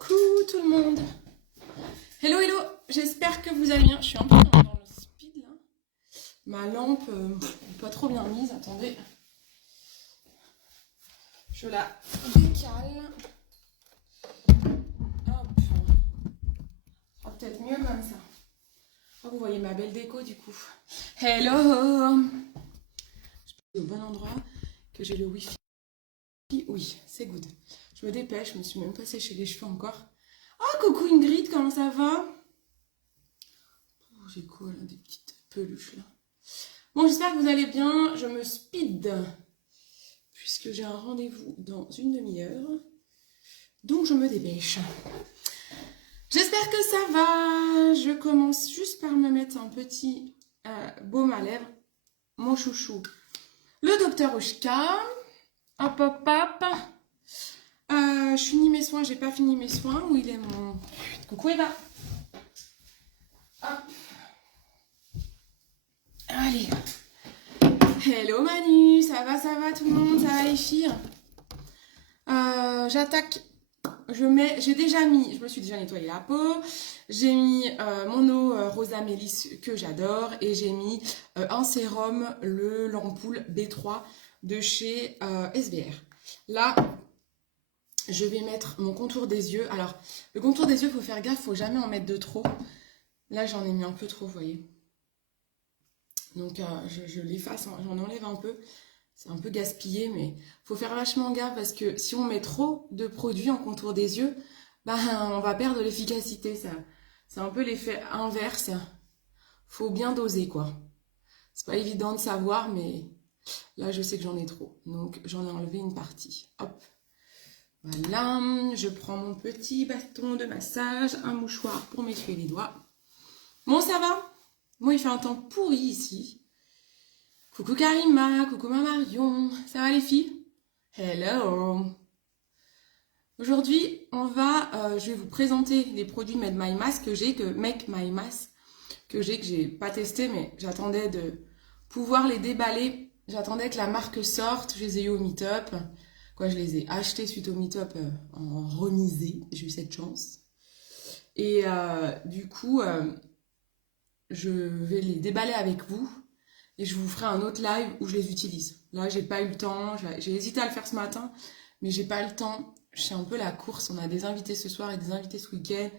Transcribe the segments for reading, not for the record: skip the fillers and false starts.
Coucou tout le monde. Hello, hello. J'espère que vous allez bien. Je suis un peu dans le speed là. Ma lampe n'est pas trop bien mise. Attendez. Je la décale. Hop. Ça sera peut-être mieux comme ça. Oh, vous voyez ma belle déco du coup. Hello. Je suis au bon endroit, que j'ai le wifi. Oui, c'est good. Je me dépêche, je me suis même pas séché les cheveux encore. Oh, coucou Ingrid, comment ça va? Oh, j'ai quoi là, des petites peluches là. Bon, j'espère que vous allez bien. Je me speed, puisque j'ai un rendez-vous dans une demi-heure. Donc, je me dépêche. J'espère que ça va. Je commence juste par me mettre un petit baume à lèvres. Mon chouchou, le docteur Oshka. Hop, hop, hop. Je finis mes soins, j'ai pas fini mes soins. Où il est mon... Coucou Eva. Hop. Allez. Hello Manu, ça va tout le monde, ça va les filles. J'attaque. J'ai déjà mis, je me suis déjà nettoyé la peau. J'ai mis mon eau Rosa Mélisse que j'adore. Et j'ai mis un sérum, l'ampoule B3 de chez SBR. Là, je vais mettre mon contour des yeux. Alors, le contour des yeux, il faut faire gaffe, il ne faut jamais en mettre de trop. Là, j'en ai mis un peu trop, vous voyez. Donc, je l'efface, hein, j'en enlève un peu. C'est un peu gaspillé, mais il faut faire vachement gaffe parce que si on met trop de produits en contour des yeux, ben, on va perdre l'efficacité. C'est un peu l'effet inverse. Faut bien doser, quoi. C'est pas évident de savoir, mais là, je sais que j'en ai trop. Donc, j'en ai enlevé une partie. Hop. Voilà, je prends mon petit bâton de massage, un mouchoir pour m'essuyer les doigts. Bon, ça va? Moi, il fait un temps pourri ici. Coucou Karima, coucou ma Marion, ça va les filles? Hello! Aujourd'hui, je vais vous présenter les produits Make My Mask que j'ai pas testé, mais j'attendais de pouvoir les déballer. J'attendais que la marque sorte, je les ai eu au meet-up. Je les ai achetés suite au meet-up en remisé, j'ai eu cette chance. Et du coup, je vais les déballer avec vous et je vous ferai un autre live où je les utilise. Là, j'ai pas eu le temps, j'ai hésité à le faire ce matin, mais j'ai pas eu le temps. C'est un peu la course, on a des invités ce soir et des invités ce week-end,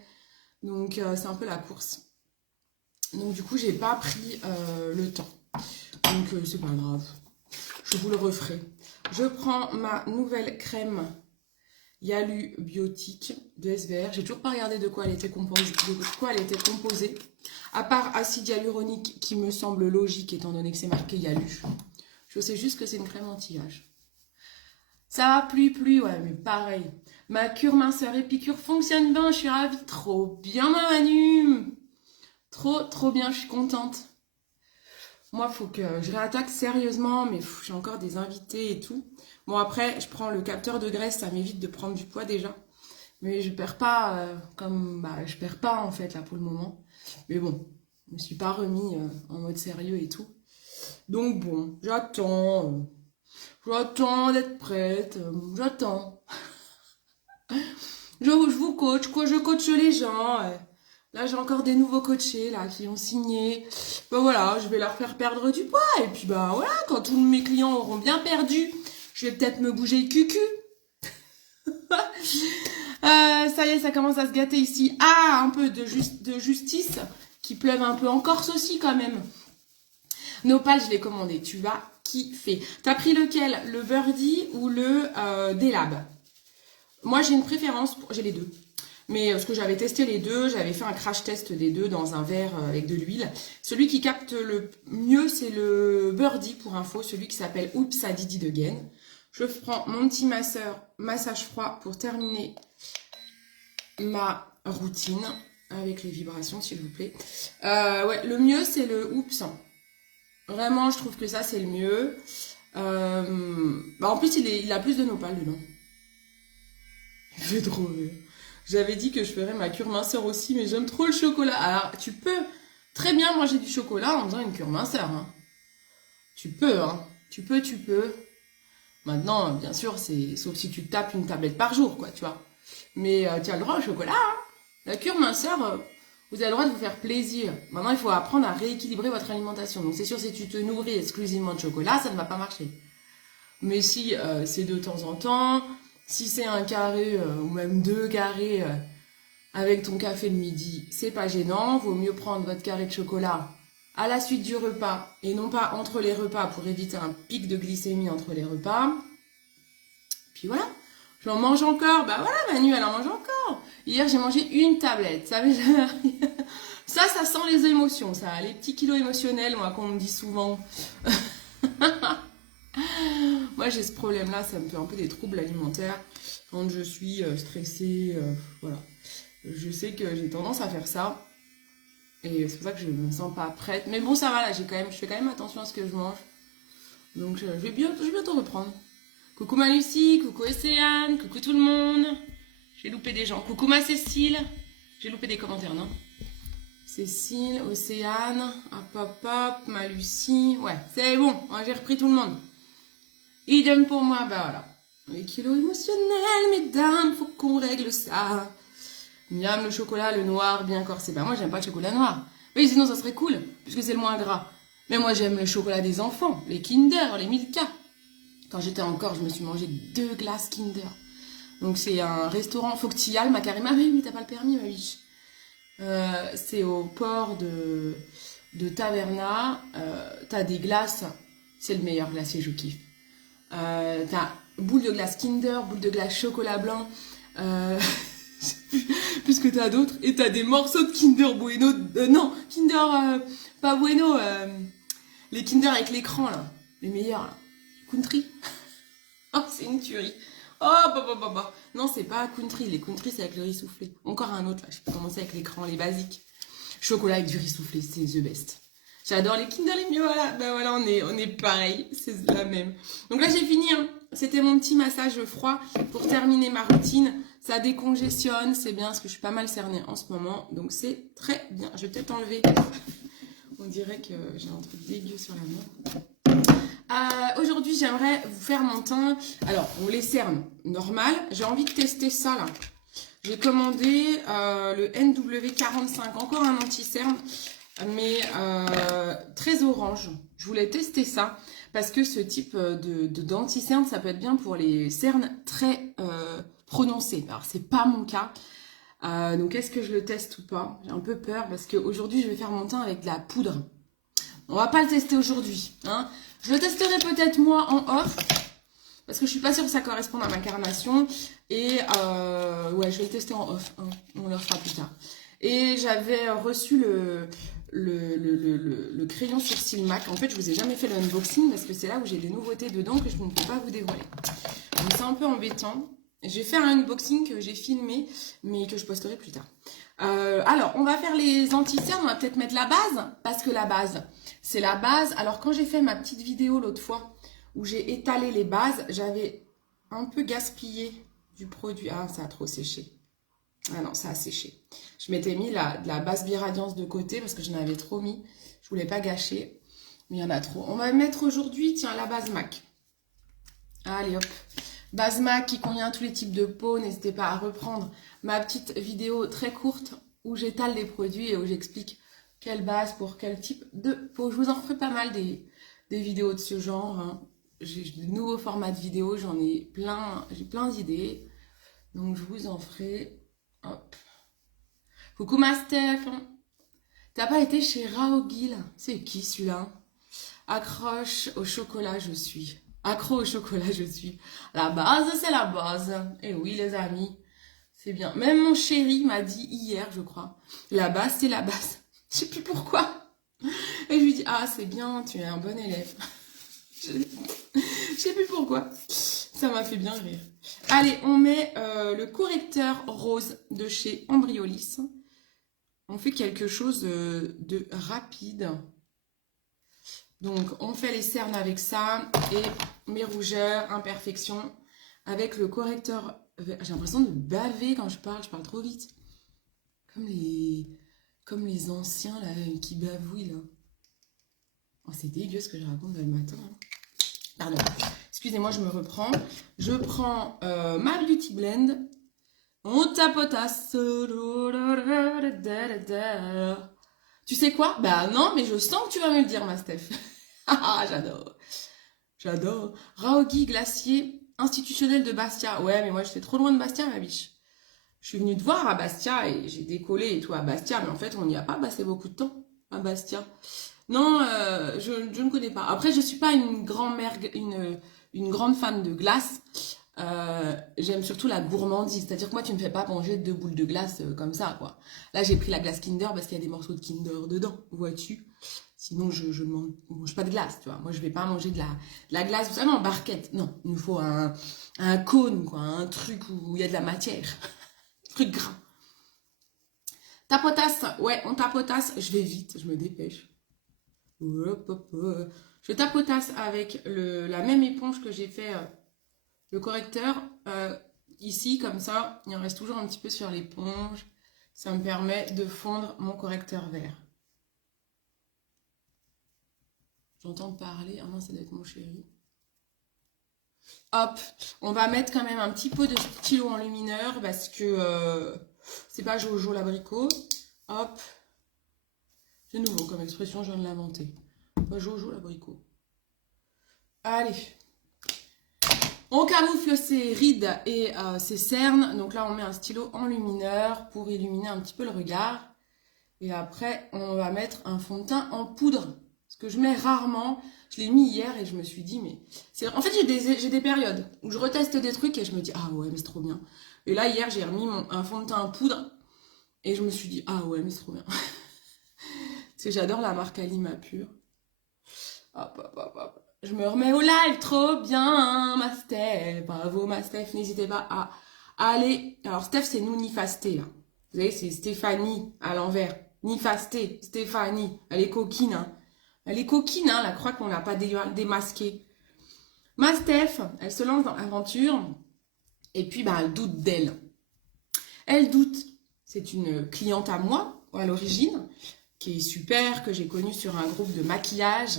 donc c'est un peu la course. Donc du coup, j'ai pas pris le temps, donc c'est pas grave, je vous le referai. Je prends ma nouvelle crème Yalu Biotique de SBR. J'ai toujours pas regardé de quoi elle était composée. À part acide hyaluronique qui me semble logique étant donné que c'est marqué Yalu. Je sais juste que c'est une crème anti-âge. Ça va plus, ouais, mais pareil. Ma cure minceur épicure fonctionne bien, je suis ravie. Trop bien ma Manu. Trop bien, je suis contente. Moi, il faut que je réattaque sérieusement, mais j'ai encore des invités et tout. Bon, après, je prends le capteur de graisse, ça m'évite de prendre du poids déjà. Mais je perds pas, je perds pas en fait là pour le moment. Mais bon, je me suis pas remis en mode sérieux et tout. Donc bon, j'attends d'être prête, j'attends. Je vous coach, je coach les gens. Là, j'ai encore des nouveaux coachés là qui ont signé. Ben voilà, je vais leur faire perdre du poids. Et puis ben voilà, quand tous mes clients auront bien perdu, je vais peut-être me bouger le cucu. Ça y est, ça commence à se gâter ici. Ah, un peu de justice, qui pleuve un peu en Corse aussi quand même. Nopal, je l'ai commandé. Tu vas kiffer. T'as pris lequel? Le Birdie ou le Delab? Moi, j'ai une préférence, j'ai les deux. Mais parce que j'avais testé les deux, j'avais fait un crash test des deux dans un verre avec de l'huile. Celui qui capte le mieux, c'est le Birdie pour info, celui qui s'appelle Oops à Didi de Gaine. Je prends mon petit massage froid pour terminer ma routine avec les vibrations, s'il vous plaît. Ouais, le mieux, c'est le Oops. Vraiment, je trouve que ça, c'est le mieux. En plus, il a plus de nopal dedans. Il fait trop rire. J'avais dit que je ferais ma cure minceur aussi, mais j'aime trop le chocolat. Alors, tu peux très bien manger du chocolat en faisant une cure minceur. Hein. Tu peux, hein. Tu peux. Maintenant, bien sûr, c'est sauf si tu tapes une tablette par jour, quoi, tu vois. Mais tu as le droit au chocolat. Hein. La cure minceur, vous avez le droit de vous faire plaisir. Maintenant, il faut apprendre à rééquilibrer votre alimentation. Donc, c'est sûr, si tu te nourris exclusivement de chocolat, ça ne va pas marcher. Mais si c'est de temps en temps, si c'est un carré ou même 2 carrés avec ton café le midi, c'est pas gênant. Vaut mieux prendre votre carré de chocolat à la suite du repas et non pas entre les repas pour éviter un pic de glycémie entre les repas. Puis voilà. J'en mange encore. Bah voilà, Manu, elle en mange encore. Hier, j'ai mangé une tablette. Ça m'est jamais arrivé. Ça sent les émotions, ça. Les petits kilos émotionnels, moi, qu'on me dit souvent. Moi, j'ai ce problème-là. Ça me fait un peu des troubles alimentaires. Quand je suis stressée, voilà. Je sais que j'ai tendance à faire ça. Et c'est pour ça que je me sens pas prête. Mais bon, ça va, là, je fais quand même attention à ce que je mange. Donc, je vais bientôt reprendre. Coucou ma Lucie, coucou Océane, coucou tout le monde. J'ai loupé des gens. Coucou ma Cécile. J'ai loupé des commentaires, non? Cécile, Océane, hop, ma Lucie. Ouais, c'est bon, j'ai repris tout le monde. Idem pour moi, bah voilà. Les kilos émotionnels, mesdames, faut qu'on règle ça. Miam, le chocolat, le noir, bien corsé. Bah moi, j'aime pas le chocolat noir. Oui, sinon ça serait cool, puisque c'est le moins gras. Mais moi, j'aime le chocolat des enfants, les Kinder, les Milka. Quand j'étais encore, je me suis mangé 2 glaces Kinder. Donc c'est un restaurant, faut que tu y ailles, ma Karima. Mais t'as pas le permis, ma biche. C'est au port de Taverna. T'as des glaces, c'est le meilleur glacier, je kiffe. T'as boule de glace Kinder, boule de glace chocolat blanc. Puisque t'as d'autres. Et t'as des morceaux de Kinder Bueno. Non, Kinder, pas Bueno. Les Kinder avec l'écran, là. Les meilleurs, là. Country. Oh, c'est une tuerie. Oh, bah. Non, c'est pas country. Les country, c'est avec le riz soufflé. Encore un autre, là. Je peux commencer avec l'écran, les basiques. Chocolat avec du riz soufflé, c'est the best. J'adore les Kinder, les mieux. Voilà, ben voilà, on est pareil. C'est la même. Donc là, j'ai fini. Hein. C'était mon petit massage froid pour terminer ma routine. Ça décongestionne, c'est bien, parce que je suis pas mal cernée en ce moment. Donc c'est très bien. Je vais peut-être enlever. On dirait que j'ai un truc dégueu sur la main. Aujourd'hui, j'aimerais vous faire mon teint. Alors, on les cerne normal. J'ai envie de tester ça là. J'ai commandé le NW45, encore un anti-cerne, mais très orange. Je voulais tester ça parce que ce type d'anti-cerne, ça peut être bien pour les cernes très prononcées. Alors, c'est pas mon cas. Donc, est-ce que je le teste ou pas? J'ai un peu peur parce qu'aujourd'hui, je vais faire mon teint avec de la poudre. On va pas le tester aujourd'hui. Hein. Je le testerai peut-être moi en off. Parce que je suis pas sûre que ça corresponde à ma carnation. Et ouais, je vais le tester en off. Hein. On le fera plus tard. Et j'avais reçu le crayon sourcil MAC. En fait, je vous ai jamais fait l'unboxing parce que c'est là où j'ai des nouveautés dedans que je ne peux pas vous dévoiler. Donc c'est un peu embêtant. J'ai fait un unboxing que j'ai filmé, mais que je posterai plus tard. Alors, on va faire les anti-cernes. On va peut-être mettre la base. Parce que la base, c'est la base. Alors, quand j'ai fait ma petite vidéo l'autre fois, où j'ai étalé les bases, j'avais un peu gaspillé du produit. Ah, ça a trop séché. Ah non, ça a séché. Je m'étais mis de la base Biradiance de côté parce que j'en avais trop mis. Je voulais pas gâcher, mais il y en a trop. On va mettre aujourd'hui, tiens, la base MAC. Allez, hop. Base MAC qui convient à tous les types de peau. N'hésitez pas à reprendre ma petite vidéo très courte où j'étale les produits et où j'explique quelle base pour quel type de peau. Je vous en ferai pas mal des vidéos de ce genre. Hein. J'ai de nouveaux formats de vidéos, j'en ai plein, j'ai plein d'idées. Donc je vous en ferai. Hop. Coucou ma Steph. T'as pas été chez Raoghil? C'est qui celui-là? Accroche au chocolat, je suis. Accro au chocolat, je suis. La base, c'est la base. Et oui, les amis, c'est bien. Même mon chéri m'a dit hier, je crois, la base, c'est la base. Je sais plus pourquoi. Et je lui dis, ah, c'est bien, tu es un bon élève. Je sais plus pourquoi. Ça m'a fait bien rire. Allez, on met le correcteur rose de chez Ambriolis. On fait quelque chose de rapide. Donc, on fait les cernes avec ça. Et mes rougeurs, imperfections, avec le correcteur. J'ai l'impression de baver quand je parle trop vite. Comme les anciens là, qui bavouillent là. Oh, c'est dégueu ce que je raconte le matin. Hein. Pardon. Excusez-moi, je me reprends. Je prends ma Beauty Blend On tapotasse. Tu sais quoi? Bah non, mais je sens que tu vas me le dire, ma Steph. Ah, j'adore. J'adore. Raogi glacier institutionnel de Bastia. Ouais, mais moi, j'étais trop loin de Bastia, ma biche. Je suis venue te voir à Bastia et j'ai décollé et tout à Bastia, mais en fait, on n'y a pas passé beaucoup de temps à Bastia. Non, je ne connais pas. Après, je suis pas une grande fan de glace. J'aime surtout la gourmandise. C'est-à-dire que moi, tu me fais pas manger deux boules de glace comme ça, quoi. Là, j'ai pris la glace Kinder parce qu'il y a des morceaux de Kinder dedans, vois-tu. Sinon, je ne mange pas de glace, tu vois. Moi, je vais pas manger de la glace vraiment en barquette. Non, il me faut un cône, quoi. Un truc où il y a de la matière. Un truc gras. Tapotasse. Ouais, on tapotasse. Je vais vite, je me dépêche. Je tapotasse avec la même éponge que j'ai fait le correcteur. Ici, comme ça, il en reste toujours un petit peu sur l'éponge. Ça me permet de fondre mon correcteur vert. J'entends parler. Ah non, ça doit être mon chéri. Hop, on va mettre quand même un petit peu de stylo enlumineur parce que c'est pas Jojo l'abricot. Hop, c'est nouveau comme expression, je viens de l'inventer. Pas Jojo l'abricot. Allez. On camoufle ses rides et ses cernes. Donc là, on met un stylo enlumineur pour illuminer un petit peu le regard. Et après, on va mettre un fond de teint en poudre. Ce que je mets rarement. Je l'ai mis hier et je me suis dit, mais... En fait, j'ai des périodes où je reteste des trucs et je me dis, ah ouais, mais c'est trop bien. Et là, hier, j'ai remis un fond de teint en poudre et je me suis dit, ah ouais, mais c'est trop bien. Parce que j'adore la marque Alima Pure. Hop, hop, hop, hop. Je me remets au live, trop bien, ma Steph. Bravo, ma Steph. N'hésitez pas à aller. Alors, Steph, c'est nous Nifasté, là. Vous savez, c'est Stéphanie à l'envers. Nifasté, Stéphanie. Elle est coquine, hein. Elle est coquine, hein, la croix qu'on n'a pas démasquée. Ma Steph, elle se lance dans l'aventure. Et puis, bah, elle doute d'elle. Elle doute. C'est une cliente à moi, à l'origine, qui est super, que j'ai connue sur un groupe de maquillage.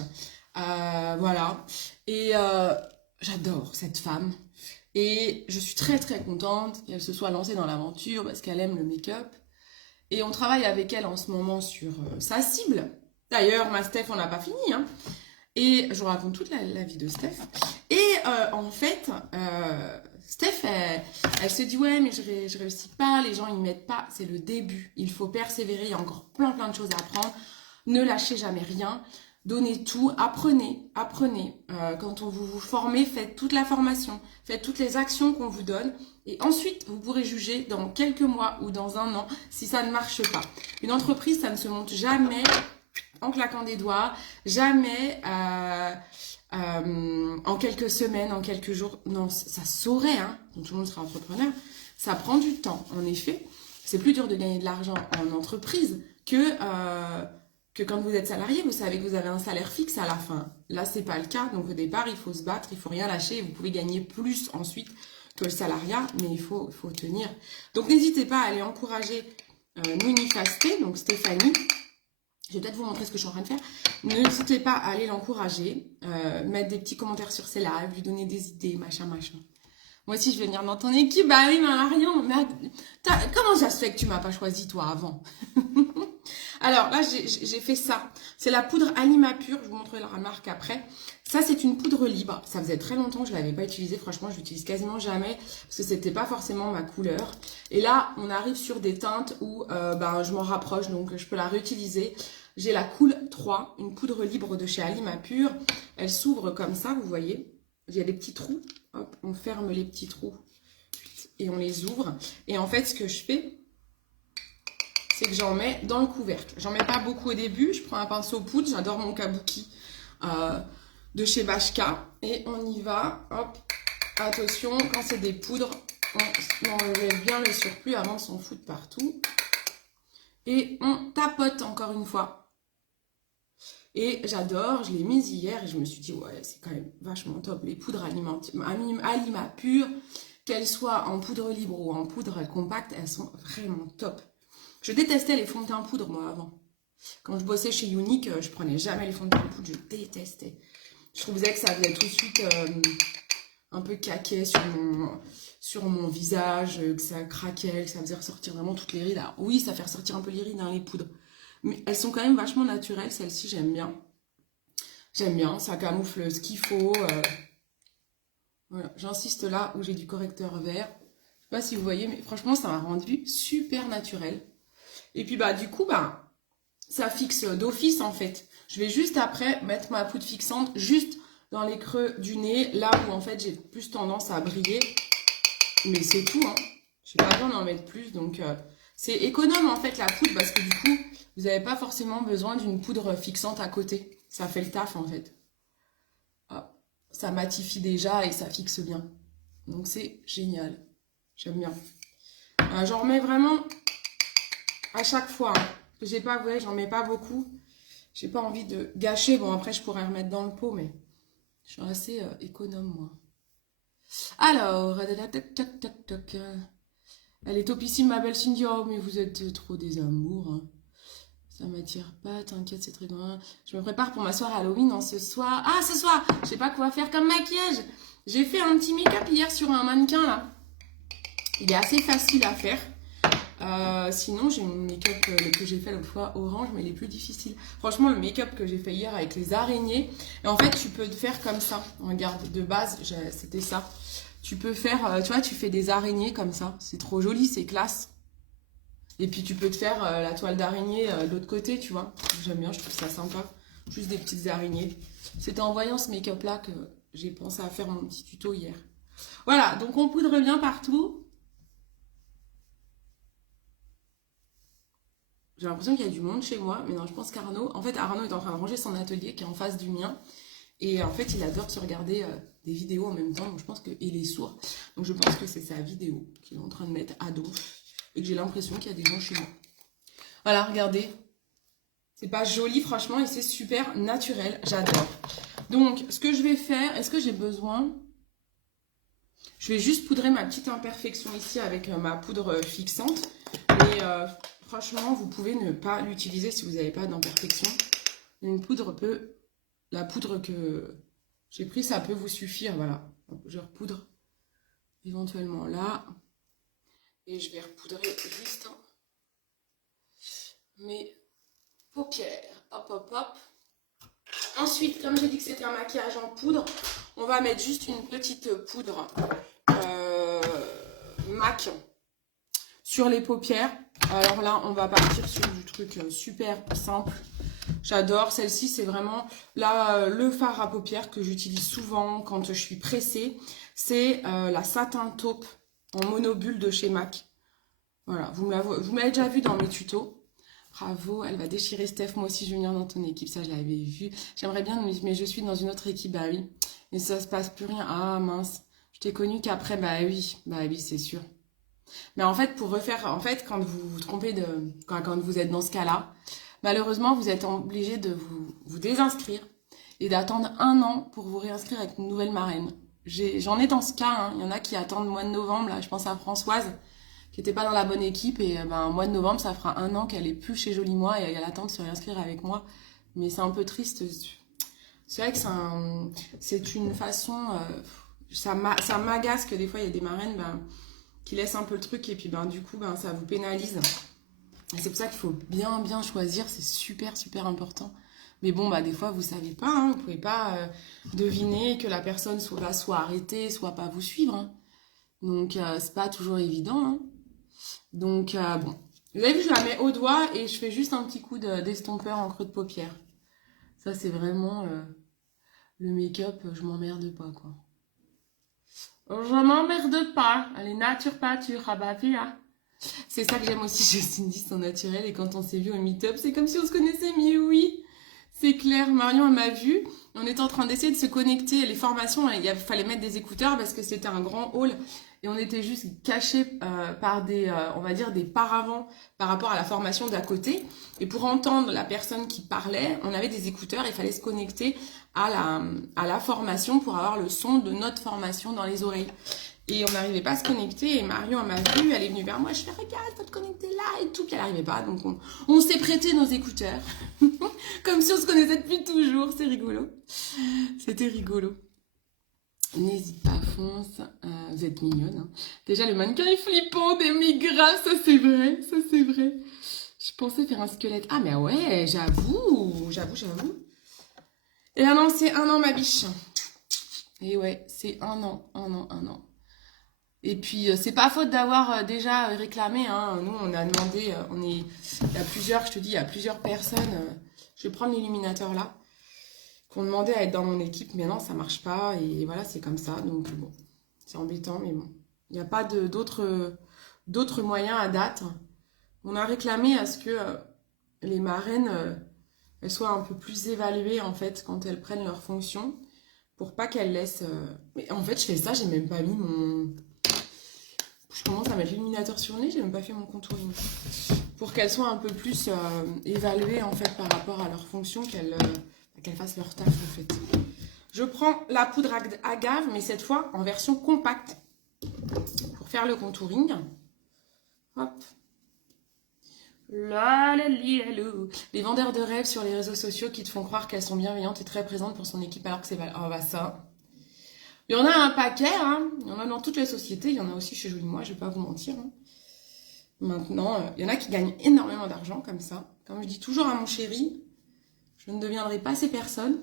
Voilà. Et j'adore cette femme. Et je suis très très contente qu'elle se soit lancée dans l'aventure parce qu'elle aime le make-up. Et on travaille avec elle en ce moment sur sa cible. D'ailleurs, ma Steph, on n'a pas fini. Hein. Et je vous raconte toute la vie de Steph. Et en fait, Steph, elle se dit ouais, mais je réussis pas, les gens ils m'aident pas. C'est le début. Il faut persévérer. Il y a encore plein de choses à apprendre. Ne lâchez jamais rien. Donnez tout, apprenez. Quand on vous formez, faites toute la formation, faites toutes les actions qu'on vous donne. Et ensuite, vous pourrez juger dans quelques mois ou dans un an si ça ne marche pas. Une entreprise, ça ne se monte jamais en claquant des doigts, jamais en quelques semaines, en quelques jours. Non, ça saurait, hein, quand tout le monde sera entrepreneur. Ça prend du temps, en effet. C'est plus dur de gagner de l'argent en entreprise que quand vous êtes salarié. Vous savez que vous avez un salaire fixe à la fin. Là, c'est pas le cas. Donc au départ, il faut se battre, il faut rien lâcher. Et vous pouvez gagner plus ensuite que le salariat, mais il faut tenir. Donc n'hésitez pas à aller encourager Nunifasté, donc Stéphanie. Je vais peut-être vous montrer ce que je suis en train de faire. N'hésitez pas à aller l'encourager, mettre des petits commentaires sur ses lives, lui donner des idées, machin. Moi aussi, je vais venir dans ton équipe. Bah oui, mais Marion, mais comment ça se fait que tu m'as pas choisi toi avant? Alors là, j'ai fait ça. C'est la poudre Alima Pure. Je vous montrerai la marque après. Ça, c'est une poudre libre. Ça faisait très longtemps que je ne l'avais pas utilisée. Franchement, je l'utilise quasiment jamais parce que c'était pas forcément ma couleur. Et là, on arrive sur des teintes où je m'en rapproche, donc je peux la réutiliser. J'ai la Cool 3, une poudre libre de chez Alima Pure. Elle s'ouvre comme ça, vous voyez. Il y a des petits trous. Hop, on ferme les petits trous et on les ouvre. Et en fait, ce que je fais, c'est que j'en mets dans le couvercle. J'en mets pas beaucoup au début. Je prends un pinceau poudre. J'adore mon kabuki de chez Bashka. Et on y va. Hop. Attention, quand c'est des poudres, on enlève bien le surplus avant de s'en foutre partout. Et on tapote encore une fois. Et j'adore, je l'ai mise hier et je me suis dit, ouais, c'est quand même vachement top. Les poudres Alima Pure, qu'elles soient en poudre libre ou en poudre compacte, elles sont vraiment top. Je détestais les fonds de teint poudre, moi, avant. Quand je bossais chez Unique, je prenais jamais les fonds de teint poudre, je détestais. Je trouvais que ça faisait tout de suite un peu caquet sur mon visage, que ça craquait, que ça faisait ressortir vraiment toutes les rides. Alors, oui, ça fait ressortir un peu les rides, hein, les poudres. Mais elles sont quand même vachement naturelles, celles-ci, j'aime bien. J'aime bien, ça camoufle ce qu'il faut. Voilà, j'insiste là où j'ai du correcteur vert. Je sais pas si vous voyez, mais franchement, ça m'a rendu super naturel. Et puis, bah, du coup, bah, ça fixe d'office, en fait. Je vais juste après mettre ma poudre fixante juste dans les creux du nez, là où, en fait, j'ai plus tendance à briller. Mais c'est tout, hein. Je n'ai pas besoin d'en mettre plus, donc c'est économe, en fait, la poudre, parce que du coup, vous n'avez pas forcément besoin d'une poudre fixante à côté. Ça fait le taf, en fait. Ah, ça matifie déjà et ça fixe bien. Donc, c'est génial. J'aime bien. J'en remets vraiment à chaque fois. Hein. J'ai pas, vous voyez, j'en mets pas beaucoup. J'ai pas envie de gâcher. Bon, après, je pourrais remettre dans le pot, mais je suis assez économe, moi. Alors, tac, tac, tac. Elle est topissime, ma belle Cindy. Oh, mais vous êtes trop des amours. Hein. Ça m'attire pas, t'inquiète, c'est très grand. Je me prépare pour ma soirée Halloween ce soir. Ah, ce soir, je sais pas quoi faire comme maquillage. J'ai fait un petit make-up hier sur un mannequin, là. Il est assez facile à faire. Sinon, j'ai mon make-up que j'ai fait l'autre fois orange, mais il est plus difficile. Franchement, le make-up que j'ai fait hier avec les araignées, et en fait, tu peux te faire comme ça. Regarde, de base, c'était ça. Tu peux faire, tu vois, tu fais des araignées comme ça. C'est trop joli, c'est classe. Et puis, tu peux te faire la toile d'araignée de l'autre côté, tu vois. J'aime bien, je trouve ça sympa. Juste des petites araignées. C'était en voyant ce make-up-là que j'ai pensé à faire mon petit tuto hier. Voilà, donc on poudre bien partout. J'ai l'impression qu'il y a du monde chez moi, mais non, je pense qu'Arnaud... En fait, Arnaud est en train de ranger son atelier qui est en face du mien. Et en fait, il adore se regarder des vidéos en même temps. Donc, je pense qu'il est sourd. Donc, je pense que c'est sa vidéo qu'il est en train de mettre à dos. Et que j'ai l'impression qu'il y a des gens chez moi. Voilà, regardez. C'est pas joli, franchement, et c'est super naturel. J'adore. Donc, ce que je vais faire... Est-ce que j'ai besoin... Je vais juste poudrer ma petite imperfection ici avec ma poudre fixante. Et... franchement, vous pouvez ne pas l'utiliser si vous n'avez pas d'imperfection. Une poudre peut... La poudre que j'ai pris, ça peut vous suffire. Voilà. Je repoudre éventuellement là. Et je vais repoudrer juste mes paupières. Hop, hop, hop. Ensuite, comme j'ai dit que c'était un maquillage en poudre, on va mettre juste une petite poudre MAC sur les paupières. Alors là, on va partir sur du truc super simple. J'adore. Celle-ci, c'est vraiment là, le fard à paupières que j'utilise souvent quand je suis pressée. C'est la Satin Taupe en monobulle de chez MAC. Voilà, vous m'avez déjà vu dans mes tutos. Bravo, elle va déchirer Steph. Moi aussi, je vais venir dans ton équipe. Ça, je l'avais vu. J'aimerais bien, mais je suis dans une autre équipe. Bah oui. Mais ça se passe plus rien. Ah mince. Je t'ai connu qu'après. Bah oui, c'est sûr. Mais en fait, pour refaire, en fait, quand vous vous trompez quand vous êtes dans ce cas-là, malheureusement, vous êtes obligé de vous désinscrire et d'attendre 1 an pour vous réinscrire avec une nouvelle marraine. J'en ai dans ce cas, hein. Il y en a qui attendent le mois de novembre, là, je pense à Françoise, qui n'était pas dans la bonne équipe, et mois de novembre, ça fera 1 an qu'elle est plus chez Joli Moi, et elle attend de se réinscrire avec moi. Mais c'est un peu triste. C'est vrai que c'est une façon... ça m'agace que des fois, il y a des marraines qui laissent un peu le truc, et puis du coup, ça vous pénalise. Et c'est pour ça qu'il faut bien choisir, c'est super important. Mais bon, des fois, vous savez pas, hein, vous pouvez pas deviner que la personne va soit arrêter, soit pas vous suivre. Hein. Donc, c'est pas toujours évident. Hein. Donc, bon. Vous avez vu, je la mets au doigt et je fais juste un petit coup d'estompeur en creux de paupière. Ça, c'est vraiment le make-up, je m'emmerde pas, quoi. Je m'emmerde pas. Allez, nature pâture, hein. C'est ça que j'aime aussi chez Cindy, son naturel. Et quand on s'est vu au meet-up, c'est comme si on se connaissait. Mais oui, c'est clair. Marion, elle m'a vu. On était en train d'essayer de se connecter. Les formations, il fallait mettre des écouteurs parce que c'était un grand hall. Et on était juste cachés par on va dire, des paravents par rapport à la formation d'à côté. Et pour entendre la personne qui parlait, on avait des écouteurs. Il fallait se connecter à la formation pour avoir le son de notre formation dans les oreilles. Et on n'arrivait pas à se connecter. Et Marion, elle m'a vue, elle est venue vers moi. Je fais, regarde, faut te connecter là et tout. Puis elle n'arrivait pas. Donc on s'est prêté nos écouteurs. Comme si on se connaissait depuis toujours. C'est rigolo. C'était rigolo. N'hésite pas, fonce. Vous êtes mignonne. Hein. Déjà, le mannequin est flippant, des migras, ça c'est vrai, ça c'est vrai. Je pensais faire un squelette. Ah, mais ouais, j'avoue. Et ah non, c'est 1 an, ma biche. Et ouais, c'est 1 an. Et puis, c'est pas faute d'avoir déjà réclamé. Hein. Nous, on a demandé, il y a plusieurs, je te dis, il y a plusieurs personnes. Je vais prendre l'illuminateur là, qu'on demandait à être dans mon équipe, mais non, ça marche pas. Et voilà, c'est comme ça. Donc, bon, c'est embêtant, mais bon. Il n'y a pas d'autres moyens à date. On a réclamé à ce que les marraines, elles soient un peu plus évaluées, en fait, quand elles prennent leurs fonctions, pour pas qu'elles laissent... Mais en fait, je fais ça, j'ai même pas mis mon... Je commence à mettre l'illuminateur sur le nez, j'ai même pas fait mon contouring. Pour qu'elles soient un peu plus évaluées en fait par rapport à leur fonction, qu'elles fassent leur taf en fait. Je prends la poudre agave, mais cette fois en version compacte. Pour faire le contouring. Hop. Les vendeurs de rêves sur les réseaux sociaux qui te font croire qu'elles sont bienveillantes et très présentes pour son équipe alors que c'est... Oh bah ça... Il y en a un paquet, hein. Il y en a dans toutes les sociétés, il y en a aussi chez Jolie Moi, je vais pas vous mentir. Hein. Maintenant, il y en a qui gagnent énormément d'argent comme ça. Comme je dis toujours à mon chéri, je ne deviendrai pas ces personnes.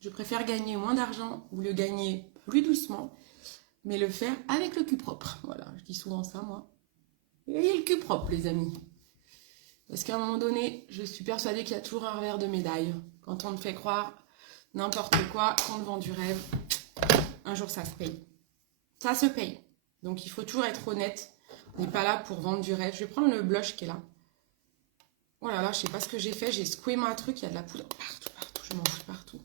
Je préfère gagner moins d'argent ou le gagner plus doucement, mais le faire avec le cul propre. Voilà, je dis souvent ça, moi. Ayez le cul propre, les amis. Parce qu'à un moment donné, je suis persuadée qu'il y a toujours un revers de médaille. Quand on te fait croire n'importe quoi, qu'on te vend du rêve, un jour ça se paye. Ça se paye. Donc il faut toujours être honnête. On n'est pas là pour vendre du rêve. Je vais prendre le blush qui est là. Oh là là, je sais pas ce que j'ai fait. J'ai secoué ma truc. Il y a de la poudre partout. Je m'en fous partout.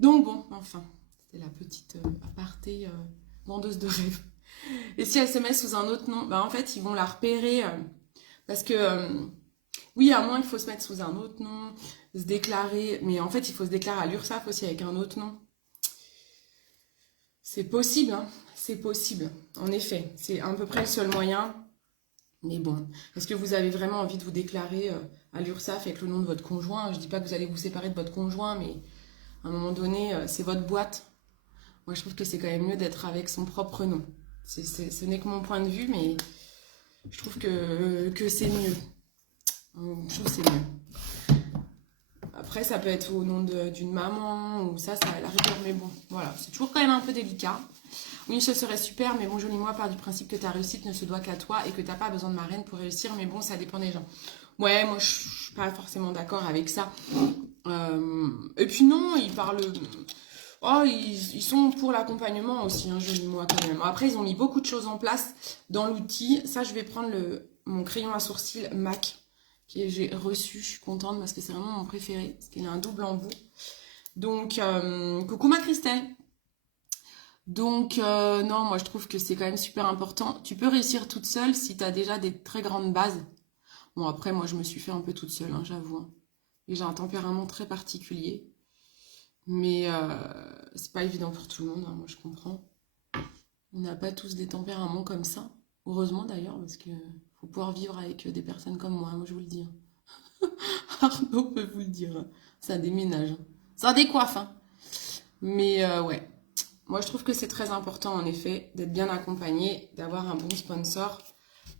Donc bon, enfin. C'était la petite aparté vendeuse de rêve. Et si elle se met sous un autre nom, bah en fait, ils vont la repérer. Parce que, oui, à moins il faut se mettre sous un autre nom, se déclarer. Mais en fait, il faut se déclarer à l'URSSAF aussi avec un autre nom. C'est possible, hein. C'est possible. En effet, c'est à peu près le seul moyen. Mais bon, est-ce que vous avez vraiment envie de vous déclarer à l'URSSAF avec le nom de votre conjoint? Je dis pas que vous allez vous séparer de votre conjoint, mais à un moment donné, c'est votre boîte. Moi, je trouve que c'est quand même mieux d'être avec son propre nom. Ce n'est que mon point de vue, mais je trouve que c'est mieux. Je trouve que c'est mieux. Après, ça peut être au nom d'une maman, ou ça à la rigueur, mais bon, voilà. C'est toujours quand même un peu délicat. Oui, ce serait super, mais bon, Jolie Moi part du principe que ta réussite ne se doit qu'à toi et que t'as pas besoin de marraine pour réussir, mais bon, ça dépend des gens. Ouais, moi, je suis pas forcément d'accord avec ça. Et puis non, ils parlent... Oh, ils sont pour l'accompagnement aussi, hein, Jolie Moi quand même. Après, ils ont mis beaucoup de choses en place dans l'outil. Ça, je vais prendre mon crayon à sourcils MAC que j'ai reçu. Je suis contente parce que c'est vraiment mon préféré, parce qu'il a un double embout. Donc, coucou ma Christelle. Donc, non, moi je trouve que c'est quand même super important. Tu peux réussir toute seule si tu as déjà des très grandes bases. Bon, après, moi je me suis fait un peu toute seule, hein, j'avoue. Hein. Et j'ai un tempérament très particulier. Mais c'est pas évident pour tout le monde, hein, moi je comprends. On n'a pas tous des tempéraments comme ça. Heureusement d'ailleurs, parce que faut pouvoir vivre avec des personnes comme moi je vous le dis. Hein. Arnaud peut vous le dire. Hein. Ça déménage. Hein. Ça décoiffe. Hein. Mais ouais. Moi, je trouve que c'est très important, en effet, d'être bien accompagné, d'avoir un bon sponsor.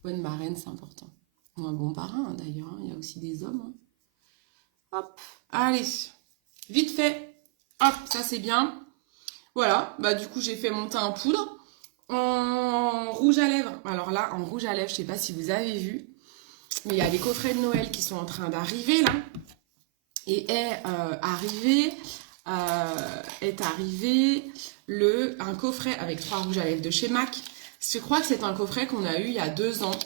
Bonne marraine, c'est important. Ou un bon parrain, hein, d'ailleurs. Hein. Il y a aussi des hommes. Hein. Hop, allez. Vite fait. Hop, ça c'est bien. Voilà, bah du coup, j'ai fait mon teint en poudre. En rouge à lèvres. Alors là, en rouge à lèvres, je sais pas si vous avez vu, mais il y a les coffrets de Noël qui sont en train d'arriver, là. Et est arrivé un coffret avec 3 rouges à lèvres de chez MAC. Je crois que c'est un coffret qu'on a eu il y a 2 ans.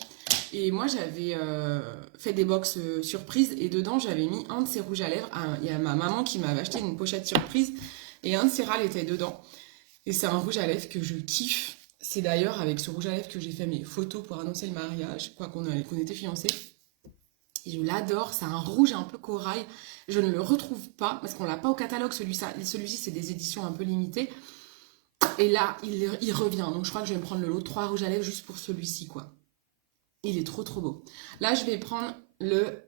Et moi, j'avais fait des box surprises et dedans, j'avais mis un de ces rouges à lèvres. Il y a ma maman qui m'avait acheté une pochette surprise et un de ces râles était dedans. Et c'est un rouge à lèvres que je kiffe. C'est d'ailleurs avec ce rouge à lèvres que j'ai fait mes photos pour annoncer le mariage, quoi qu'on était fiancés. Et je l'adore, c'est un rouge un peu corail. Je ne le retrouve pas, parce qu'on l'a pas au catalogue, celui-ci c'est des éditions un peu limitées. Et là, il revient, donc je crois que je vais me prendre le lot de 3 rouges à lèvres juste pour celui-ci, quoi. Il est trop trop beau. Là, je vais prendre le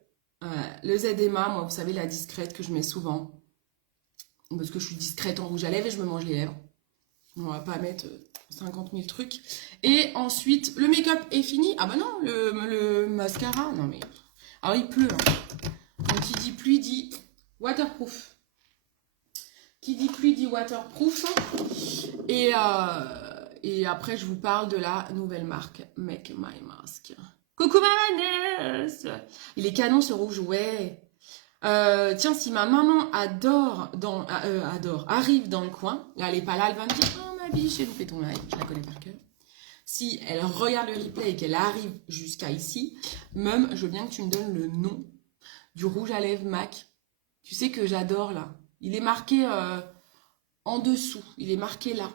ZMA, moi vous savez, la discrète que je mets souvent. Parce que je suis discrète en rouge à lèvres et je me mange les lèvres. On va pas mettre 50 000 trucs. Et ensuite, le make-up est fini. Ah bah non, le mascara. Non mais... Alors il pleut. Hein. Donc qui dit pluie dit waterproof. Qui dit pluie dit waterproof. Et après, je vous parle de la nouvelle marque Make My Mask. Coucou ma Vanessa. Il est canon ce rouge, ouais. Tiens, si ma maman arrive dans le coin, là, elle est pas là, elle va me dire, oh ma biche, j'ai loupé ton live, je la connais par cœur. Si elle regarde le replay et qu'elle arrive jusqu'à ici, même, je veux bien que tu me donnes le nom du rouge à lèvres MAC. Tu sais que j'adore là. Il est marqué en dessous, il est marqué là.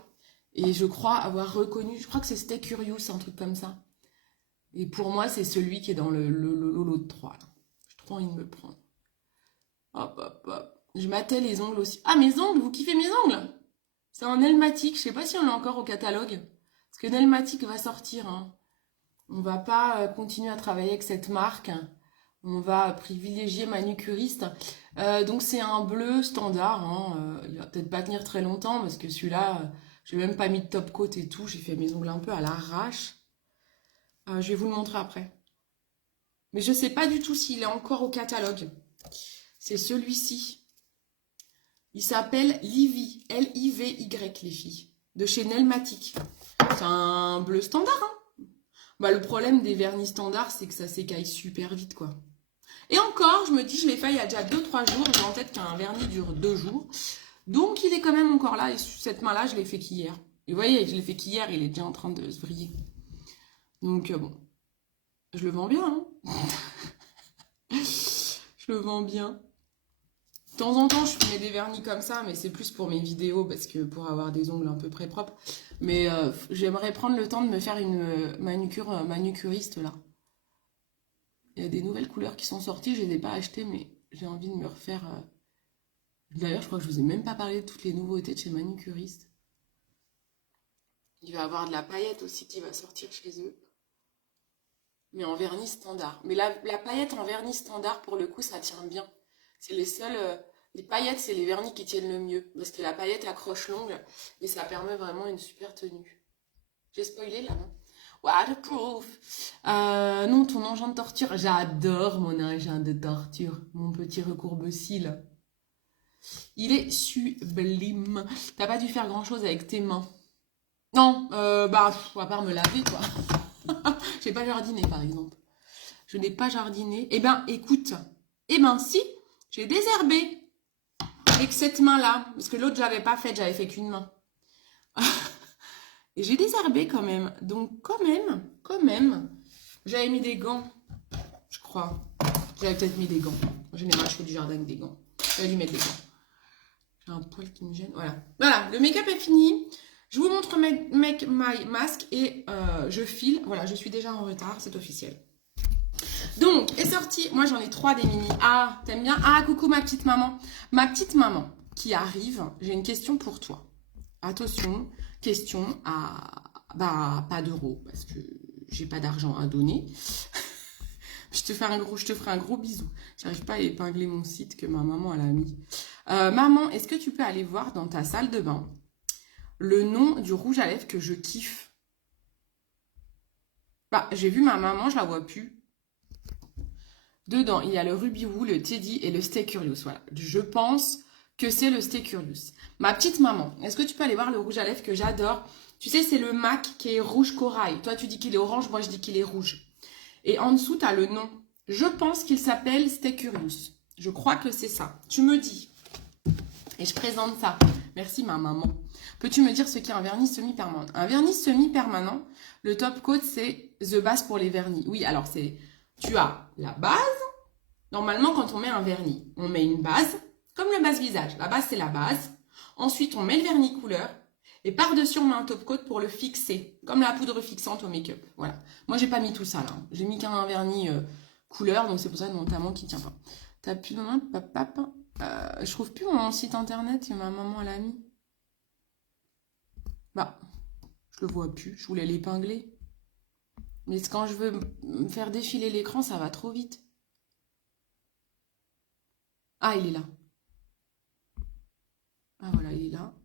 Et je crois avoir reconnu, je crois que c'est Stay Curious, un truc comme ça. Et pour moi, c'est celui qui est dans le lot de 3. Là. J'ai trop envie de me le prendre. Hop, hop, hop. Je m'attelle les ongles aussi. Ah, mes ongles, vous kiffez mes ongles? C'est un Nelmatic, je sais pas si on l'a encore au catalogue. Parce que Nelmatic va sortir. Hein. On va pas continuer à travailler avec cette marque. On va privilégier manucuriste. Donc c'est un bleu standard. Hein. Il va peut-être pas tenir très longtemps parce que celui-là, je n'ai même pas mis de top coat et tout. J'ai fait mes ongles un peu à l'arrache. Je vais vous le montrer après. Mais je sais pas du tout s'il est encore au catalogue. C'est celui-ci. Il s'appelle Livy. L-I-V-Y, les filles. De chez Nelmatic. C'est un bleu standard. Hein. Bah, le problème des vernis standards, c'est que ça s'écaille super vite, quoi. Et encore, je me dis, je l'ai fait il y a déjà 2-3 jours. J'ai en tête qu'un vernis dure 2 jours. Donc, il est quand même encore là. Et cette main-là, je l'ai fait qu'hier. Et vous voyez, je l'ai fait qu'hier. Il est déjà en train de se vriller. Donc, bon. Je le vends bien, hein. Je le vends bien. De temps en temps, je mets des vernis comme ça, mais c'est plus pour mes vidéos, parce que pour avoir des ongles un peu près propres. Mais j'aimerais prendre le temps de me faire une manucure manucuriste, là. Il y a des nouvelles couleurs qui sont sorties, je ne les ai pas achetées, mais j'ai envie de me refaire... D'ailleurs, je crois que je ne vous ai même pas parlé de toutes les nouveautés de chez Manucuriste. Il va y avoir de la paillette aussi qui va sortir chez eux. Mais en vernis standard. Mais la paillette en vernis standard, pour le coup, ça tient bien. C'est les seuls... les paillettes, c'est les vernis qui tiennent le mieux. Parce que la paillette accroche l'ongle et ça permet vraiment une super tenue. J'ai spoilé là, non? Waterproof. Non, ton engin de torture. J'adore mon engin de torture. Mon petit recourbe-cils. Il est sublime. T'as pas dû faire grand-chose avec tes mains. Non, à part me laver, quoi. J'ai pas jardiné, par exemple. Je n'ai pas jardiné. Eh ben, écoute. Eh ben, si. J'ai désherbé. Avec cette main-là. Parce que l'autre, je l'avais pas faite. J'avais fait qu'une main. Et j'ai désherbé quand même. Donc, quand même, j'avais mis des gants. Je crois. J'avais peut-être mis des gants. En général, je fais du jardin avec des gants. J'avais dû mettre des gants. J'ai un poil qui me gêne. Voilà, le make-up est fini. Je vous montre Make My Mask et je file. Voilà, je suis déjà en retard, c'est officiel. Donc, est sorti. Moi, j'en ai 3 des mini. Ah, t'aimes bien? Ah, coucou ma petite maman. Ma petite maman qui arrive, j'ai une question pour toi. Attention, question à... pas d'euros, parce que j'ai pas d'argent à donner. je te ferai un gros bisou. J'arrive pas à épingler mon site que ma maman elle a mis. Maman, est-ce que tu peux aller voir dans ta salle de bain le nom du rouge à lèvres que je kiffe? J'ai vu ma maman, je la vois plus. Dedans, il y a le Ruby Woo, le Teddy et le Stay Curious. Voilà, je pense que c'est le Stay Curious. Ma petite maman, est-ce que tu peux aller voir le rouge à lèvres que j'adore? Tu sais, c'est le MAC qui est rouge corail. Toi, tu dis qu'il est orange, moi je dis qu'il est rouge. Et en dessous, tu as le nom. Je pense qu'il s'appelle Stay Curious. Je crois que c'est ça. Tu me dis. Et je présente ça. Merci ma maman. Peux-tu me dire ce qu'est un vernis semi-permanent? Un vernis semi-permanent, le top coat, c'est The Base pour les vernis. Oui, alors tu as la base. Normalement, quand on met un vernis, on met une base, comme le base visage. La base, c'est la base. Ensuite, on met le vernis couleur. Et par-dessus, on met un top coat pour le fixer, comme la poudre fixante au make-up. Voilà. Moi, j'ai pas mis tout ça là. J'ai mis qu'un vernis couleur, donc c'est pour ça notamment qui tient pas. T'as plus de main, papa. Je trouve plus mon site internet que ma maman l'a mis. Je le vois plus. Je voulais l'épingler. Mais quand je veux me faire défiler l'écran, ça va trop vite. Ah, il est là. Ah voilà, il est là.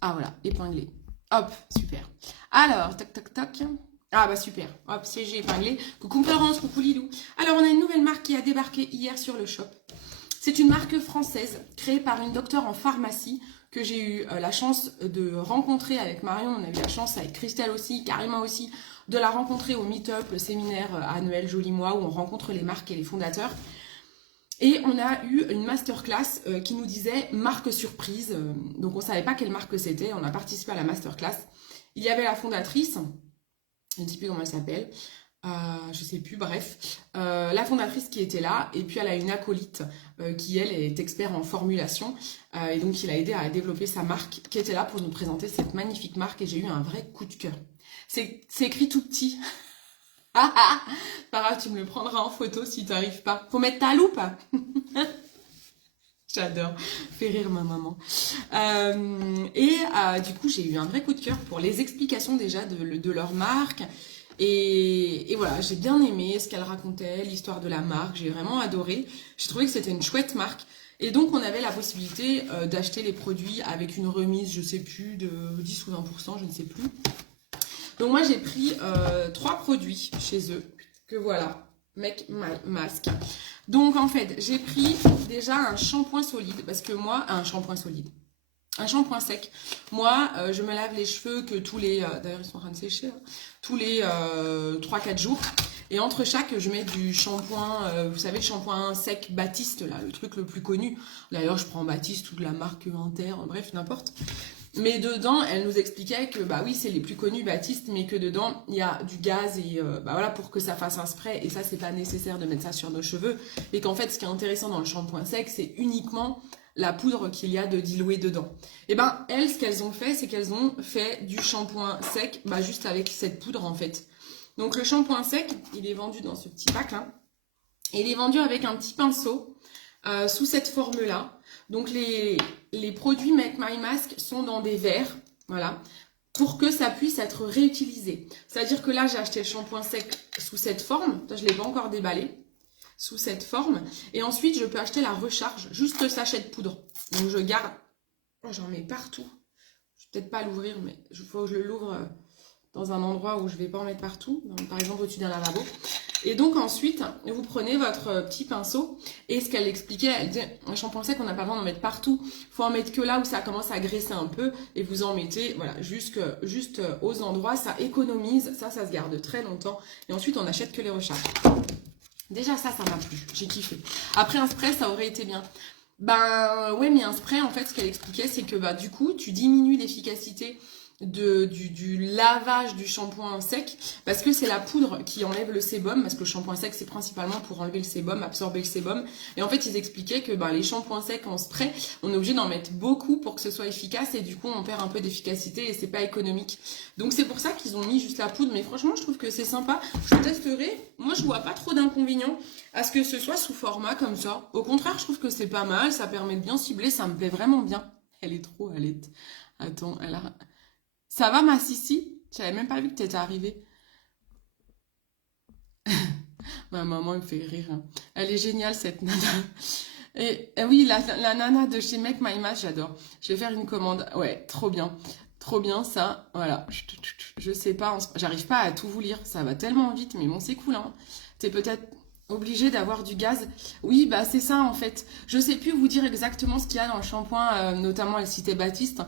Ah voilà, épinglé. Hop, super. Alors, tac, tac, tac. Ah bah super, hop, CG épinglé. Coucou Florence, coucou Lilou. Alors on a une nouvelle marque qui a débarqué hier sur le shop. C'est une marque française créée par une docteure en pharmacie que j'ai eu la chance de rencontrer avec Marion. On a eu la chance avec Christelle aussi, Karima aussi, de la rencontrer au Meetup, le séminaire annuel Joli Mois où on rencontre les marques et les fondateurs. Et on a eu une masterclass qui nous disait marque surprise. Donc on ne savait pas quelle marque c'était. On a participé à la masterclass. Il y avait la fondatrice, je ne sais plus comment elle s'appelle, je sais plus, bref, la fondatrice qui était là, et puis elle a une acolyte qui elle est expert en formulation, et donc il a aidé à développer sa marque, qui était là pour nous présenter cette magnifique marque, et j'ai eu un vrai coup de cœur. C'est écrit tout petit. Pas grave, tu me le prendras en photo si tu n'arrives pas. Faut mettre ta loupe. J'adore, fait rire ma maman. Du coup, j'ai eu un vrai coup de cœur pour les explications déjà de leur marque. Et voilà, j'ai bien aimé ce qu'elle racontait, l'histoire de la marque. J'ai vraiment adoré. J'ai trouvé que c'était une chouette marque. Et donc, on avait la possibilité d'acheter les produits avec une remise, je sais plus, de 10 ou 20%, je ne sais plus. Donc, moi, j'ai pris 3 produits chez eux. Que voilà, Make My Mask. Donc en fait, j'ai pris déjà un shampoing solide, parce que moi, un shampoing sec. Moi, je me lave les cheveux que tous les, d'ailleurs ils sont en train de sécher, hein, tous les 3-4 jours. Et entre chaque, je mets du shampoing, vous savez, le shampoing sec Baptiste, là, le truc le plus connu. D'ailleurs, je prends Baptiste ou de la marque Inter, bref, n'importe. Mais dedans, elle nous expliquait que bah oui, c'est les plus connus Baptiste, mais que dedans, il y a du gaz et bah voilà, pour que ça fasse un spray. Et ça, c'est pas nécessaire de mettre ça sur nos cheveux. Et qu'en fait, ce qui est intéressant dans le shampoing sec, c'est uniquement la poudre qu'il y a de diluée dedans. Et ben, elles, ce qu'elles ont fait, c'est qu'elles ont fait du shampoing sec, bah juste avec cette poudre en fait. Donc le shampoing sec, il est vendu dans ce petit pack là. Et il est vendu avec un petit pinceau sous cette forme-là. Donc les produits Make My Mask sont dans des verres, voilà, pour que ça puisse être réutilisé. C'est-à-dire que là, j'ai acheté le shampoing sec sous cette forme. Je ne l'ai pas encore déballé. Sous cette forme. Et ensuite, je peux acheter la recharge, juste le sachet de poudre. Donc je garde. Oh, j'en mets partout. Je vais peut-être pas l'ouvrir, mais il faut que je l'ouvre dans un endroit où je ne vais pas en mettre partout. Donc, par exemple, au-dessus d'un lavabo. Et donc ensuite, vous prenez votre petit pinceau et ce qu'elle expliquait, elle disait, un shampoing sec, on n'a pas besoin d'en mettre partout. Il faut en mettre que là où ça commence à graisser un peu et vous en mettez, voilà, juste aux endroits, ça économise, ça se garde très longtemps. Et ensuite, on n'achète que les recharges. Déjà ça m'a plu, j'ai kiffé. Après un spray, ça aurait été bien. Ben ouais, mais un spray, en fait, ce qu'elle expliquait, c'est que bah du coup, tu diminues l'efficacité du lavage du shampoing sec parce que c'est la poudre qui enlève le sébum, parce que le shampoing sec c'est principalement pour enlever le sébum, absorber le sébum. Et en fait ils expliquaient que les shampoings secs en spray, on est obligé d'en mettre beaucoup pour que ce soit efficace et du coup on perd un peu d'efficacité et c'est pas économique. Donc c'est pour ça qu'ils ont mis juste la poudre, mais franchement je trouve que c'est sympa, je testerai. Moi je vois pas trop d'inconvénients à ce que ce soit sous format comme ça. Au contraire je trouve que c'est pas mal, ça permet de bien cibler, ça me plaît vraiment bien. Elle est trop alerte. Attends, elle a... Ça va ma Sissi? J'avais même pas vu que t'étais arrivée. Ma maman me fait rire, hein. Elle est géniale cette nana. Et oui, la nana de chez Make My Mask, j'adore. Je vais faire une commande. Ouais, trop bien. Trop bien ça. Voilà. Je sais pas, j'arrive pas à tout vous lire. Ça va tellement vite, mais bon, c'est cool, hein. T'es peut-être obligé d'avoir du gaz. Oui, bah c'est ça en fait. Je sais plus vous dire exactement ce qu'il y a dans le shampoing, notamment elle citait Baptiste.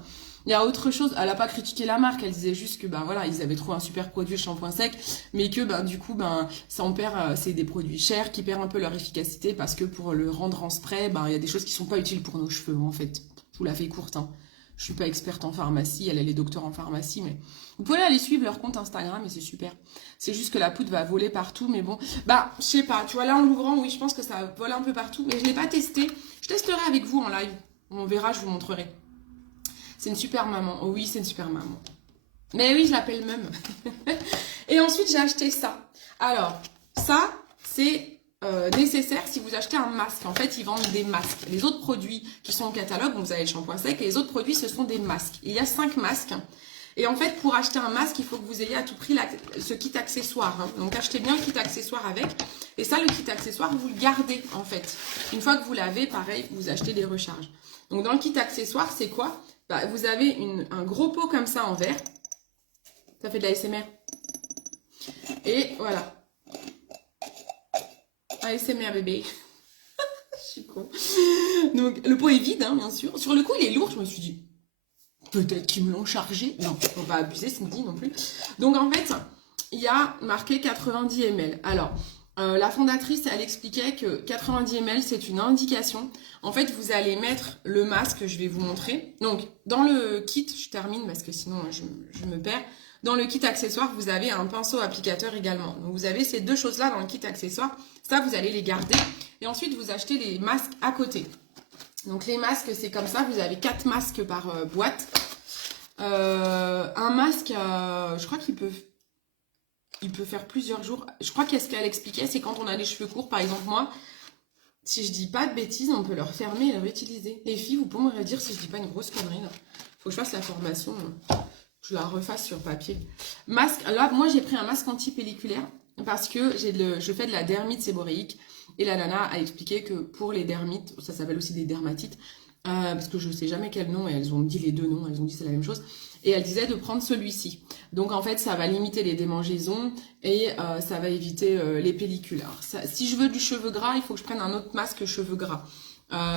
Il y a autre chose, elle n'a pas critiqué la marque, elle disait juste que voilà, ils avaient trouvé un super produit, le shampoing sec, mais que du coup ça en perd, c'est des produits chers qui perdent un peu leur efficacité parce que pour le rendre en spray, il y a des choses qui sont pas utiles pour nos cheveux en fait. Je vous la fais courte, hein. Je suis pas experte en pharmacie, elle est docteur en pharmacie, mais vous pouvez aller suivre leur compte Instagram et c'est super. C'est juste que la poudre va voler partout, mais bon, je sais pas, tu vois là en l'ouvrant, oui, je pense que ça va voler un peu partout, mais je l'ai pas testé. Je testerai avec vous en live, on verra, je vous montrerai. C'est une super maman. Oh oui, c'est une super maman. Mais oui, je l'appelle même. Et ensuite, j'ai acheté ça. Alors, ça, c'est nécessaire si vous achetez un masque. En fait, ils vendent des masques. Les autres produits qui sont au catalogue, vous avez le shampoing sec, et les autres produits, ce sont des masques. Il y a 5 masques. Et en fait, pour acheter un masque, il faut que vous ayez à tout prix ce kit accessoire, hein. Donc, achetez bien le kit accessoire avec. Et ça, le kit accessoire, vous le gardez, en fait. Une fois que vous l'avez, pareil, vous achetez des recharges. Donc, dans le kit accessoire, c'est quoi? Bah, vous avez un gros pot comme ça en verre. Ça fait de la ASMR. Et voilà. ASMR bébé. Je suis con. Donc, le pot est vide, hein, bien sûr. Sur le coup, il est lourd. Je me suis dit, peut-être qu'ils me l'ont chargé. Non, faut pas abuser, Cindy, non plus. Donc, en fait, il y a marqué 90 ml. Alors, la fondatrice, elle expliquait que 90 ml, c'est une indication. En fait, vous allez mettre le masque, je vais vous montrer. Donc, dans le kit, je termine parce que sinon, je me perds. Dans le kit accessoire, vous avez un pinceau applicateur également. Donc, vous avez ces deux choses-là dans le kit accessoire. Ça, vous allez les garder. Et ensuite, vous achetez les masques à côté. Donc, les masques, c'est comme ça. Vous avez 4 masques par boîte. Un masque, je crois qu'il peut faire plusieurs jours. Je crois qu'est-ce qu'elle expliquait, c'est quand on a les cheveux courts, par exemple moi, si je dis pas de bêtises, on peut le refermer et le réutiliser. Les filles, vous pouvez me redire si je dis pas une grosse connerie là. Faut que je fasse la formation, je la refasse sur papier. Masque, là moi j'ai pris un masque anti-pelliculaire parce que je fais de la dermite séboréique et la nana a expliqué que pour les dermites, ça s'appelle aussi des dermatites, parce que je sais jamais quel nom et elles ont dit les deux noms, elles ont dit c'est la même chose. Et elle disait de prendre celui-ci. Donc en fait, ça va limiter les démangeaisons et ça va éviter les pellicules. Alors, si je veux du cheveu gras, il faut que je prenne un autre masque cheveux gras.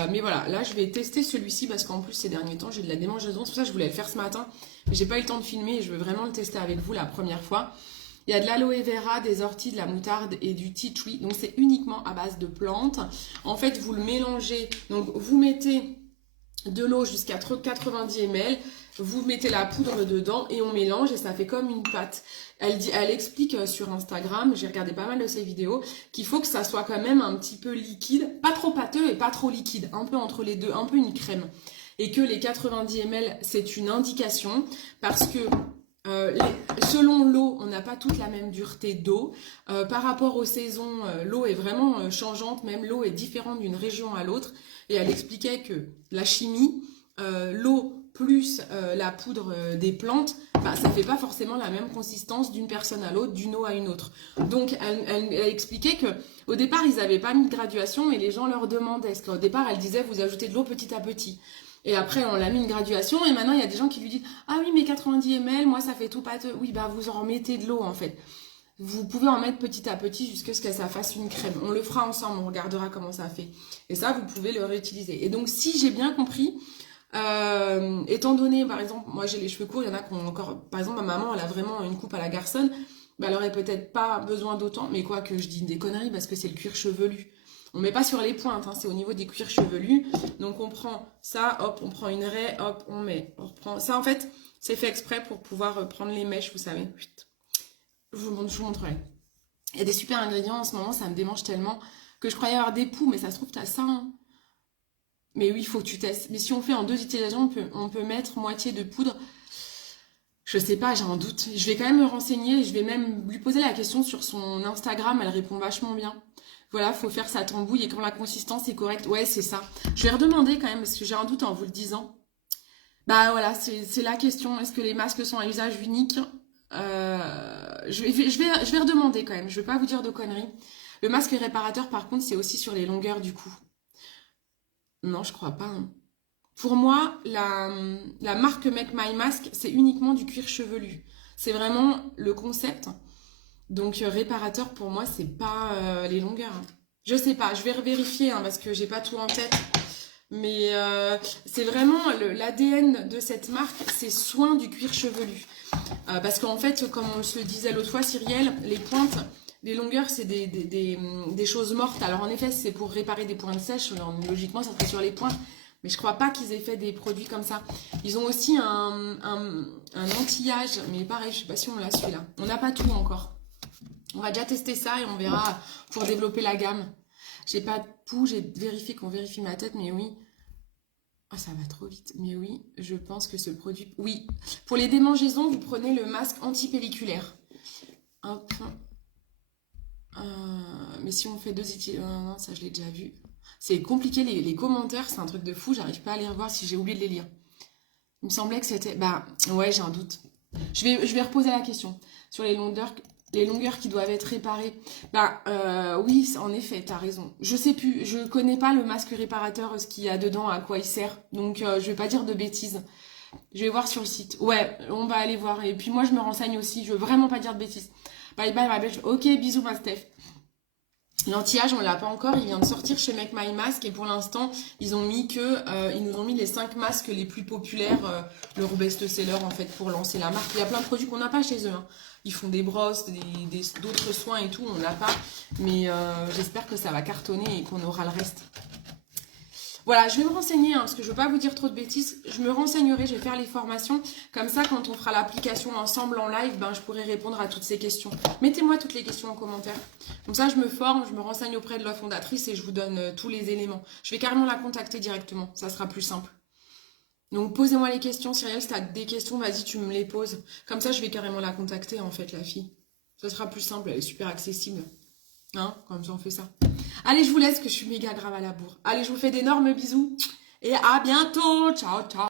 Mais voilà, là je vais tester celui-ci parce qu'en plus ces derniers temps j'ai de la démangeaison. C'est pour ça que je voulais le faire ce matin. Mais j'ai pas eu le temps de filmer et je veux vraiment le tester avec vous la première fois. Il y a de l'aloe vera, des orties, de la moutarde et du tea tree. Donc c'est uniquement à base de plantes. En fait, vous le mélangez. Donc vous mettez de l'eau jusqu'à 90 ml, vous mettez la poudre dedans et on mélange et ça fait comme une pâte. Elle explique sur Instagram, j'ai regardé pas mal de ses vidéos, qu'il faut que ça soit quand même un petit peu liquide, pas trop pâteux et pas trop liquide, un peu entre les deux, un peu une crème. Et que les 90 ml, c'est une indication parce que selon l'eau, on n'a pas toute la même dureté d'eau. Par rapport aux saisons, l'eau est vraiment changeante, même l'eau est différente d'une région à l'autre. Et elle expliquait que la chimie, l'eau plus la poudre des plantes, bah, ça fait pas forcément la même consistance d'une personne à l'autre, d'une eau à une autre. Donc elle expliquait que au départ ils n'avaient pas mis de graduation, mais les gens leur demandaient. Parce qu'au départ elle disait vous ajoutez de l'eau petit à petit. Et après, on l'a mis une graduation. Et maintenant, il y a des gens qui lui disent ah oui, mais 90 ml, moi, ça fait tout pâteux. Oui, bah, vous en mettez de l'eau, en fait. Vous pouvez en mettre petit à petit jusqu'à ce que ça fasse une crème. On le fera ensemble, on regardera comment ça fait. Et ça, vous pouvez le réutiliser. Et donc, si j'ai bien compris, étant donné, par exemple, moi, j'ai les cheveux courts, il y en a qui ont encore... Par exemple, ma maman, elle a vraiment une coupe à la garçonne. Bah, elle aurait peut-être pas besoin d'autant. Mais quoi que je dis des conneries, parce que c'est le cuir chevelu. On met pas sur les pointes, hein, c'est au niveau des cuirs chevelus. Donc on prend ça, hop, on prend une raie, hop, on met. On reprend. Ça en fait, c'est fait exprès pour pouvoir prendre les mèches, vous savez. Je vous montrerai. Il y a des super ingrédients en ce moment, ça me démange tellement que je croyais avoir des poux, mais ça se trouve, t'as ça. Hein. Mais oui, il faut que tu testes. Mais si on fait en 2 utilisations, on peut mettre moitié de poudre. Je sais pas, j'ai un doute. Je vais quand même me renseigner, je vais même lui poser la question sur son Instagram, elle répond vachement bien. Voilà, faut faire sa tambouille et quand la consistance est correcte, ouais, c'est ça. Je vais redemander quand même parce que j'ai un doute en vous le disant. Bah voilà, c'est la question. Est-ce que les masques sont à usage unique je vais redemander quand même. Je vais pas vous dire de conneries. Le masque réparateur, par contre, c'est aussi sur les longueurs du cou. Non, je crois pas. Hein. Pour moi, la marque Make My Mask, c'est uniquement du cuir chevelu. C'est vraiment le concept. Donc réparateur pour moi c'est pas les longueurs. Hein. Je sais pas, je vais vérifier hein, parce que j'ai pas tout en tête. Mais c'est vraiment l'ADN de cette marque, c'est soin du cuir chevelu. Parce qu'en fait, comme on se le disait l'autre fois, Cyrielle, les pointes, les longueurs c'est des choses mortes. Alors en effet c'est pour réparer des pointes sèches, logiquement ça serait sur les pointes. Mais je crois pas qu'ils aient fait des produits comme ça. Ils ont aussi un anti-âge, mais pareil, je sais pas si on l'a celui-là. On n'a pas tout encore. On va déjà tester ça et on verra pour développer la gamme. J'ai pas de pouls, j'ai vérifié qu'on vérifie ma tête, mais oui. Ah, ça va trop vite. Mais oui, je pense que ce produit... Oui, pour les démangeaisons, vous prenez le masque anti-pelliculaire. Hop. Mais si on fait 2 utilisations... Non, ça je l'ai déjà vu. C'est compliqué, les commentaires, c'est un truc de fou. J'arrive pas à les revoir si j'ai oublié de les lire. Il me semblait que c'était... Bah, ouais, j'ai un doute. Je vais reposer la question sur les longueurs qui doivent être réparées. Bah oui, en effet, t'as raison. Je sais plus, je connais pas le masque réparateur, ce qu'il y a dedans, à quoi il sert. Donc je vais pas dire de bêtises. Je vais voir sur le site. Ouais, on va aller voir. Et puis moi, je me renseigne aussi. Je veux vraiment pas dire de bêtises. Bye bye, ma belle. Ok, bisous, ma Steph. L'anti-âge, on l'a pas encore. Il vient de sortir chez Make My Mask. Et pour l'instant, ils nous ont mis les 5 masques les plus populaires, leur best-seller, en fait, pour lancer la marque. Il y a plein de produits qu'on n'a pas chez eux. Hein. Ils font des brosses, d'autres soins et tout. On n'a pas. Mais j'espère que ça va cartonner et qu'on aura le reste. Voilà, je vais me renseigner, hein, parce que je ne veux pas vous dire trop de bêtises. Je me renseignerai, je vais faire les formations. Comme ça, quand on fera l'application ensemble en live, ben, je pourrai répondre à toutes ces questions. Mettez-moi toutes les questions en commentaire. Comme ça, je me forme, je me renseigne auprès de la fondatrice et je vous donne tous les éléments. Je vais carrément la contacter directement, ça sera plus simple. Donc, posez-moi les questions. Cyrielle, si tu as des questions, vas-y, tu me les poses. Comme ça, je vais carrément la contacter, en fait, la fille. Ça sera plus simple, elle est super accessible. Hein, comme ça, on fait ça. Allez, je vous laisse que je suis méga grave à la bourre. Allez, je vous fais d'énormes bisous et à bientôt. Ciao, ciao.